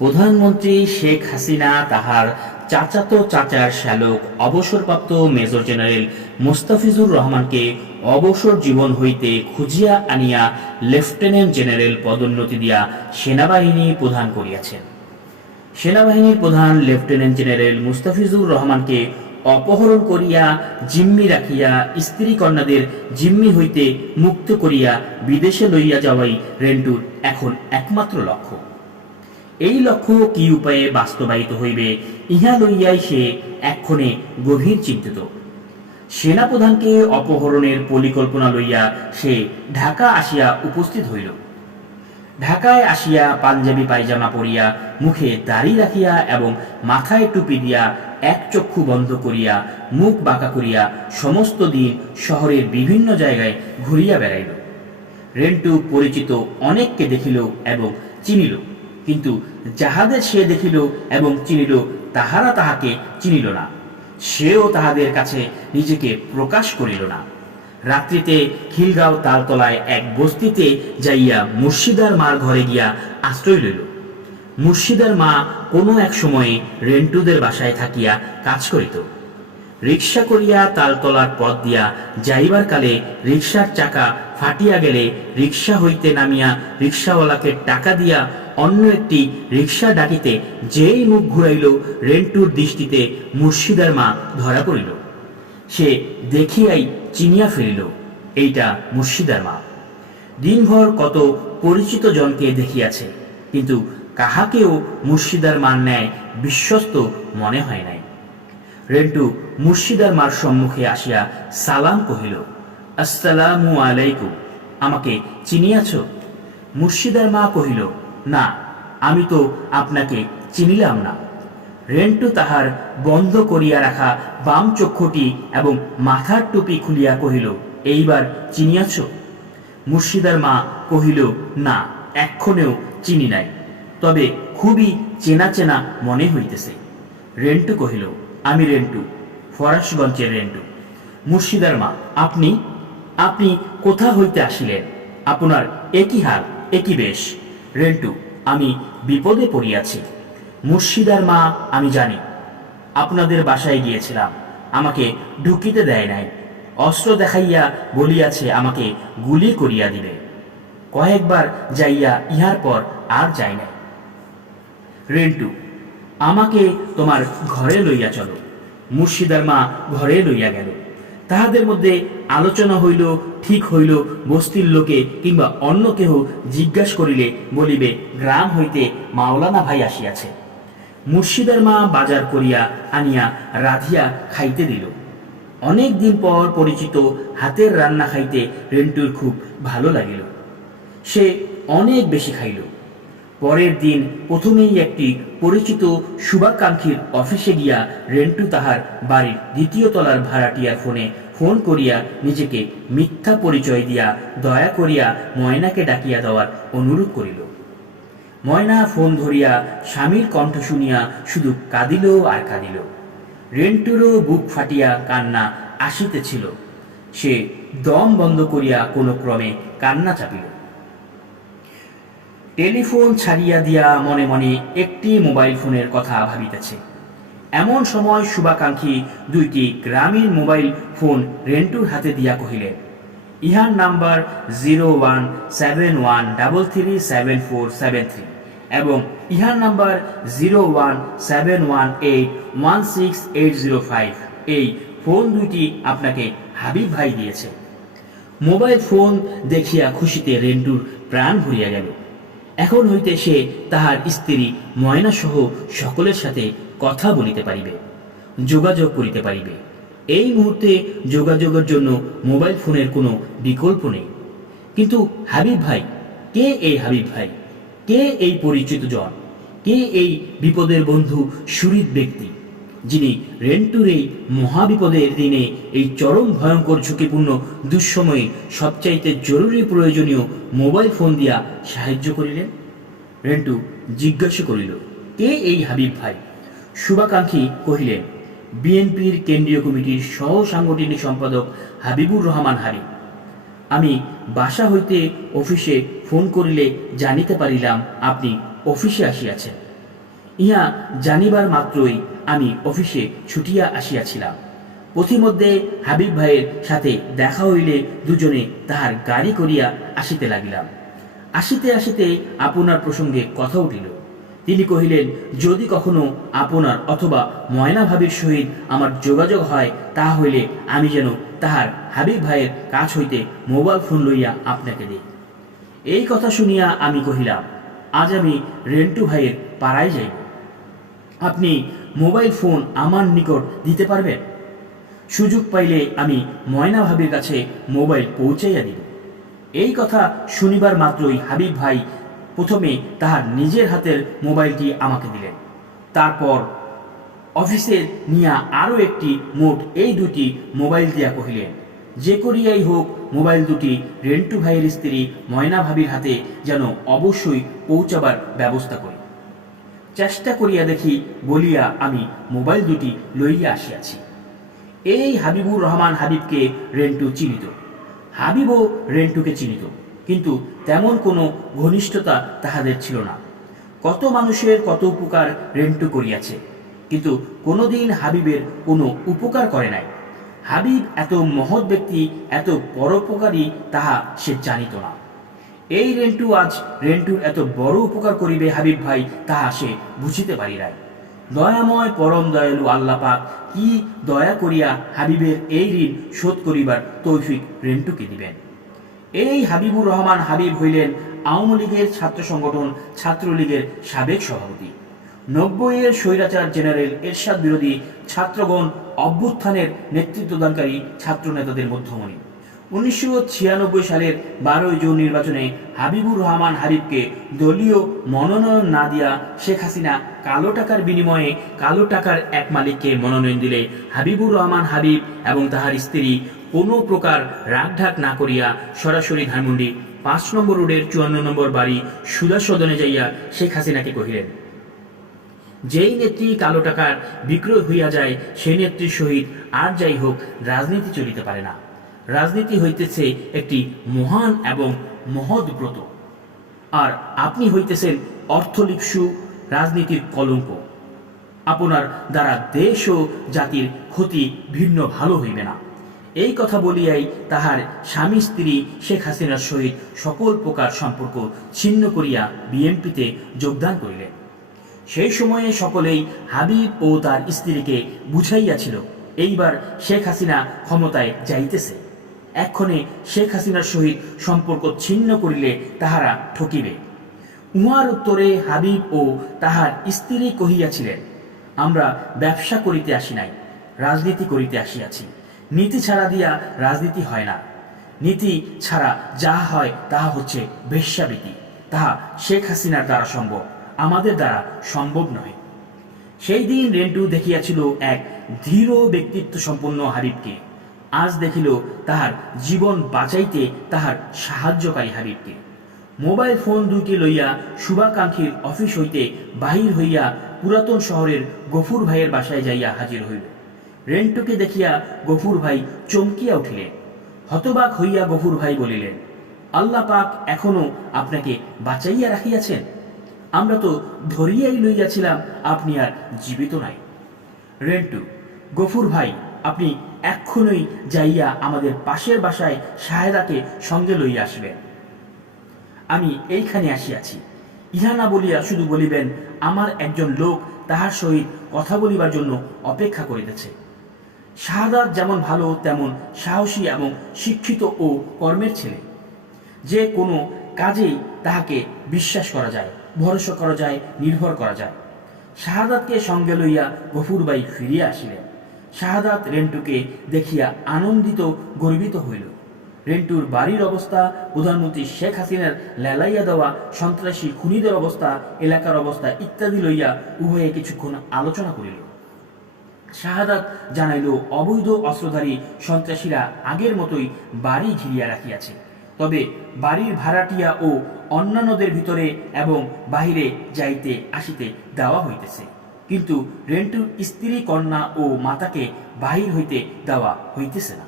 প্রধানমন্ত্রী শেখ হাসিনা তাহার চাচাতো চাচার শ্যালক, অবসরপ্রাপ্ত মেজর জেনারেল মোস্তাফিজুর রহমানকে অবসর জীবন হইতে খুঁজিয়া আনিয়া লেফটেন্যান্ট জেনারেল পদোন্নতি দিয়া সেনাবাহিনী প্রধান করিয়াছেন। সেনাবাহিনীর প্রধান লেফটেন্যান্ট জেনারেল মুস্তাফিজুর রহমানকে অপহরণ করিয়া জিম্মি রাখিয়া স্ত্রী কন্যাদের জিম্মি হইতে মুক্ত করিয়া বিদেশে লইয়া যাওয়াই রেন্টুর এখন একমাত্র লক্ষ্য। এই লক্ষ্য কি উপায়ে বাস্তবায়িত হইবে, ইহা লইয়াই সে এক্ষণে গভীর চিন্তিত। সেনাপ্রধানকে অপহরণের পরিকল্পনা লইয়া সে ঢাকা আসিয়া উপস্থিত হইল। ঢাকায় আসিয়া পাঞ্জাবি পায়জামা পরিয়া মুখে দাড়ি রাখিয়া এবং মাথায় টুপি দিয়া এক চক্ষু বন্ধ করিয়া মুখ বাঁকা করিয়া সমস্ত দিন শহরের বিভিন্ন জায়গায় ঘুরিয়া বেড়াইল। রেন্টু পরিচিত অনেককে দেখিল এবং চিনিল। কিন্তু যাহাদের সে দেখিল এবং চিনিল, তাহারা তাহাকে চিনিল না। সেও তাহাদের কাছে নিজেকে প্রকাশ করিল না। রাত্রিতে খিলগাঁও তালতলায় এক বস্তিতে যাইয়া মুর্শিদার মার ঘরে গিয়া আশ্রয় লইল। মুর্শিদার মা কোনো এক সময়ে রেন্টুদের বাসায় থাকিয়া কাজ করিত। রিক্সা করিয়া তালতলার পথ দিয়া যাইবার কালে রিক্সার চাকা ফাটিয়া গেলে রিক্সা হইতে নামিয়া রিক্সাওয়ালাকে টাকা দিয়া অন্য একটি রিক্সা ডাকিতে যেই মুখ ঘুরাইল, রেন্টুর দৃষ্টিতে মুর্শিদার মা ধরা পড়িল। সে দেখিয়াই চিনিয়া ফেলিল, এইটা মুর্শিদার মা। দিনভর কত পরিচিত জনকে দেখিয়াছে, কিন্তু কাহাকেও মুর্শিদার মার ন্যায় বিশ্বস্ত মনে হয় নাই রেন্টু মুর্শিদার মার সম্মুখে আসিয়া সালাম কহিল, আসসালামু আলাইকুম, আমাকে চিনিয়াছ মুর্শিদার মা কহিল না, আমি তো আপনাকে চিনিলাম না। রেন্টু তাহার বন্ধ করিয়া রাখা বাম চক্ষুটি এবং মাথার টুপি খুলিয়া কহিল, এইবার চিনিয়াছ? মুর্শিদার মা কহিল, না, এক্ষণেও চিনি নাই। তবে খুবই চেনা চেনা মনে হইতেছে। রেন্টু কহিল, আমি রেন্টু, ফরাসগঞ্জের রেন্টু। মুর্শিদার মা, আপনি আপনি কোথা হইতে আসিলেন? আপনার একই হাল, একই বেশ। রেন্টু আমি বিপদে পড়িয়াছি। মুর্শিদার মা, আমি জানি, আপনাদের বাসায় গিয়েছিলাম, আমাকে ঢুকিতে দেয় নাই। অস্ত্র দেখাইয়া বলিয়াছে, আমাকে গুলি করিয়া দিবে। কয়েকবার যাইয়া ইহার পর আর যাই নাই। রেন্টু আমাকে তোমার ঘরে লইয়া চলো। মুর্শিদার মা ঘরে লইয়া গেল। তাহাদের মধ্যে আলোচনা হইল, ঠিক হইল, বস্তির লোকে কিংবা অন্য কেহ জিজ্ঞাসা করিলে বলিবে, গ্রাম হইতে মাওলানা ভাই আসিয়াছে। মুর্শিদার মা বাজার করিয়া আনিয়া রাধিয়া খাইতে দিল। অনেক দিন পর পরিচিত হাতের রান্না খাইতে রেন্টুর খুব ভালো লাগিল। সে অনেক বেশি খাইল। পরের দিন প্রথমেই একটি পরিচিত শুভাকাঙ্ক্ষীর অফিসে গিয়া রেন্টু তাহার বাড়ির দ্বিতীয় তলার ভাড়াটিয়ার ফোনে ফোন করিয়া নিজেকে মিথ্যা পরিচয় দিয়া দয়া করিয়া ময়নাকে ডাকিয়া দেওয়ার অনুরোধ করিল। ময়না ফোন ধরিয়া স্বামীর কণ্ঠ শুনিয়া শুধু কাঁদিল আর কাঁদিল। রেন্টুরও বুক ফাটিয়া কান্না আসিতেছিল। সে দম বন্ধ করিয়া কোনো ক্রমে কান্না চাপিল। টেলিফোন ছাড়িয়া দিয়া মনে মনে একটি মোবাইল ফোনের কথা ভাবিতেছে। এমন সময় শুভাকাঙ্ক্ষী দুইটি গ্রামীণ মোবাইল ফোন রেন্টুর হাতে দিয়া কহিলেন, ইহার number zero one seven one double three seven four seven three এবং ইহার number zero one seven one eight one six eight zero five এই ফোন দুইটি আপনাকে হাবিব ভাই দিয়েছে। মোবাইল ফোন দেখিয়া খুশিতে রেন্টুর প্রাণ ভরিয়া গেল। এখন হইতে সে তাহার স্ত্রী ময়না সহ সকলের সাথে কথা বলিতে পারিবে, যোগাযোগ করিতে পারিবে। এই মুহূর্তে যোগাযোগের জন্য মোবাইল ফোনের কোনো বিকল্প নেই। কিন্তু হাবিব ভাই, কে এই হাবিব ভাই? কে এই পরিচিত জন? কে এই বিপদের বন্ধু সুরিত ব্যক্তি, যিনি রেন্টুর এই মহাবিপদের দিনে এই চরম ভয়ঙ্কর ঝুঁকিপূর্ণ দুঃসময়ে সবচাইতে জরুরি প্রয়োজনীয় মোবাইল ফোন দিয়া সাহায্য করিলেন? রেন্টু জিজ্ঞাসা করিল, কে এই হাবিব ভাই? শুভাকাঙ্ক্ষী কহিলেন, বিএনপির কেন্দ্রীয় কমিটির সহ সাংগঠনিক সম্পাদক হাবিবুর রহমান হাবিব আমি বাসা হইতে অফিসে ফোন করিলে জানিতে পারিলাম আপনি অফিসে আসিয়াছেন। ইহা জানিবার মাত্রই আমি অফিসে ছুটিয়া আসিয়াছিলাম। পথিমধ্যে হাবিব ভাইয়ের সাথে দেখা হইলে দুজনে তাহার গাড়ি করিয়া আসিতে লাগিলাম। আসিতে আসিতে আপনার প্রসঙ্গে কথা উঠিল। তিনি কহিলেন, যদি কখনো আপনার অথবা ময়না ভাবির সহিত আমার যোগাযোগ হয় তাহা হইলে আমি যেন তাহার হাবিব ভাইয়ের কাছ হইতে মোবাইল ফোন লইয়া আপনাকে দিই। এই কথা শুনিয়া আমি কহিলাম, আজ আমি রেন্টু ভাইয়ের পাড়ায় যাই আপনি মোবাইল ফোন আমার নিকট দিতে পারবেন? সুযোগ পাইলে আমি ময়না ভাবির কাছে মোবাইল পৌঁছাইয়া দিব এই কথা শুনিবার মাত্রই হাবিব ভাই প্রথমে তাহার নিজের হাতের মোবাইলটি আমাকে দিলেন। তারপর অফিসে নিয়া আরও একটি মোট এই দুটি মোবাইল দিয়া কহিলেন, যে করিয়াই হোক, মোবাইল দুটি রেন্টু ভাইয়ের স্ত্রী ময়না ভাবির হাতে যেন অবশ্যই পৌঁছাবার ব্যবস্থা করি। চেষ্টা করিয়া দেখি বলিয়া আমি মোবাইল দুটি লইয়া আসিয়াছি। এই হাবিবুর রহমান হাবিবকে রেন্টু চিনিত হাবিবও রেন্টুকে চিনিত, কিন্তু তেমন কোনো ঘনিষ্ঠতা তাহাদের ছিল না। কত মানুষের কত উপকার রেন্টু করিয়াছে, কিন্তু কোনোদিন হাবিবের কোনো উপকার করে নাই। হাবিব এত মহৎ ব্যক্তি, এত পরোপকারী তাহা সে জানিত না। এই রেন্টু আজ রেন্টুর এত বড় উপকার করিবে হাবিব ভাই, তাহা সে বুঝিতে পারি নাই। দয়াময় পরম দয়ালু আল্লাহ পাক কি দয়া করিয়া হাবিবের এই ঋণ শোধ করিবার তৌফিক রেন্টুকে দিবেন। এই হাবিবুর রহমান হাবিব হইলেন আওয়ামী লীগের ছাত্র সংগঠন, ছাত্রলীগের সাবেক সভাপতি। নব্বইয়ের স্বৈরাচার জেনারেল এরশাদ বিরোধী ছাত্রগণ অভ্যুত্থানের নেতৃত্বদানকারী ছাত্র নেতাদের মধ্যমণি। উনিশশো ছিয়ানব্বই সালের বারোই জুন নির্বাচনে হাবিবুর রহমান হাবিবকে দলীয় মনোনয়ন না দিয়া শেখ হাসিনা কালো টাকার বিনিময়ে কালো টাকার এক মালিককে মনোনয়ন দিলে হাবিবুর রহমান হাবিব এবং তাহার স্ত্রী কোনো প্রকার রাগঢাক না করিয়া সরাসরি ধানমন্ডি পাঁচ নম্বর রোডের চুয়ান্ন নম্বর বাড়ি সুদা সদনে যাইয়া শেখ হাসিনাকে কহিলেন, যেই নেত্রী কালো টাকার বিক্রয় হইয়া যায় সেই নেত্রীর সহিত আর যাই হোক, রাজনীতি চলিতে পারে না। রাজনীতি হইতেছে একটি মহান এবং মহৎ ব্রত। আর আপনি হইতেছেন অর্থলিপসু রাজনীতির কলঙ্ক। আপনার দ্বারা দেশ ও জাতির ক্ষতি ভিন্ন ভালো হইবে না। এই কথা বলিয়াই তাহার স্বামী স্ত্রী শেখ হাসিনার সহিত সকল প্রকার সম্পর্ক ছিন্ন করিয়া বিএনপিতে যোগদান করিলেন। সেই সময়ে সকলেই হাবিব ও তার স্ত্রীকে বুঝাইয়াছিল, এইবার শেখ হাসিনা ক্ষমতায় যাইতেছে। এক্ষণে শেখ হাসিনার সহিত সম্পর্ক ছিন্ন করিলে তাহারা ঠকিবে। উহার উত্তরে হাবিব ও তাহার স্ত্রী কহিয়াছিলেন, আমরা ব্যবসা করিতে আসি নাই, রাজনীতি করিতে আসিয়াছি। নীতি ছাড়া দিয়া রাজনীতি হয় না। নীতি ছাড়া যাহা হয় তাহা হচ্ছে বেশ্যাবীতি তাহা শেখ হাসিনার দ্বারা সম্ভব, আমাদের দ্বারা সম্ভব নয় সেই দিন রেন্টু দেখিয়াছিল এক ধীর ব্যক্তিত্ব সম্পন্ন হাবিবকে। আজ দেখিল তাহার জীবন বাঁচাইতে তাহার সাহায্যকারী হাবিবকে। মোবাইল ফোন দুইটি লইয়া শুভাকাঙ্ক্ষীর অফিস হইতে বাহির হইয়া পুরাতন শহরের গফুর ভাইয়ের বাসায় যাইয়া হাজির হইল। রেন্টুকে দেখিয়া গফুর ভাই চমকিয়া উঠিলেন। হতবাক হইয়া গফুর ভাই বলিলেন, আল্লাহ পাক এখনও আপনাকে বাঁচাইয়া রাখিয়াছেন? আমরা তো ধরিয়াই লইয়াছিলাম, আপনি আর জীবিত নাই। রেন্টু, গফুর ভাই, আপনি এক্ষুনি যাইয়া আমাদের পাশের বাসায় সাহেদাকে সঙ্গে লইয়া আসবেন আমি এইখানে আসিয়াছি। ইহা না বলিয়া শুধু বলিবেন, আমার একজন লোক তাহার সহিত কথা বলিবার জন্য অপেক্ষা করিতেছে। শাহাদাত যেমন ভালো, তেমন সাহসী এবং শিক্ষিত ও কর্মের ছেলে। যে কোনো কাজেই তাহাকে বিশ্বাস করা যায়, ভরসা করা যায়, নির্ভর করা যায়। শাহাদাতকে সঙ্গে লইয়া গফুরবাই ফিরিয়া আসিলেন। শাহাদাত রেন্টুকে দেখিয়া আনন্দিত, গর্বিত হইল। রেন্টুর বাড়ির অবস্থা, প্রধানমন্ত্রী শেখ হাসিনার লেলাইয়া দেওয়া, সন্ত্রাসী খুনিদের অবস্থা, এলাকার অবস্থা ইত্যাদি লইয়া উভয়ে কিছুক্ষণ আলোচনা করিল। শাহাদাত জানাইল, অবৈধ অস্ত্রধারী সন্ত্রাসীরা আগের মতোই বাড়ি ঘিরিয়া রাখিয়াছে। তবে বাড়ির ভাড়াটিয়া ও অন্যান্যদের ভিতরে এবং বাহিরে যাইতে, আসিতে দেওয়া হইতেছে। কিন্তু রেন্টুর স্ত্রী কন্যা ও মাতাকে বাহির হইতে দেওয়া হইতেছে না।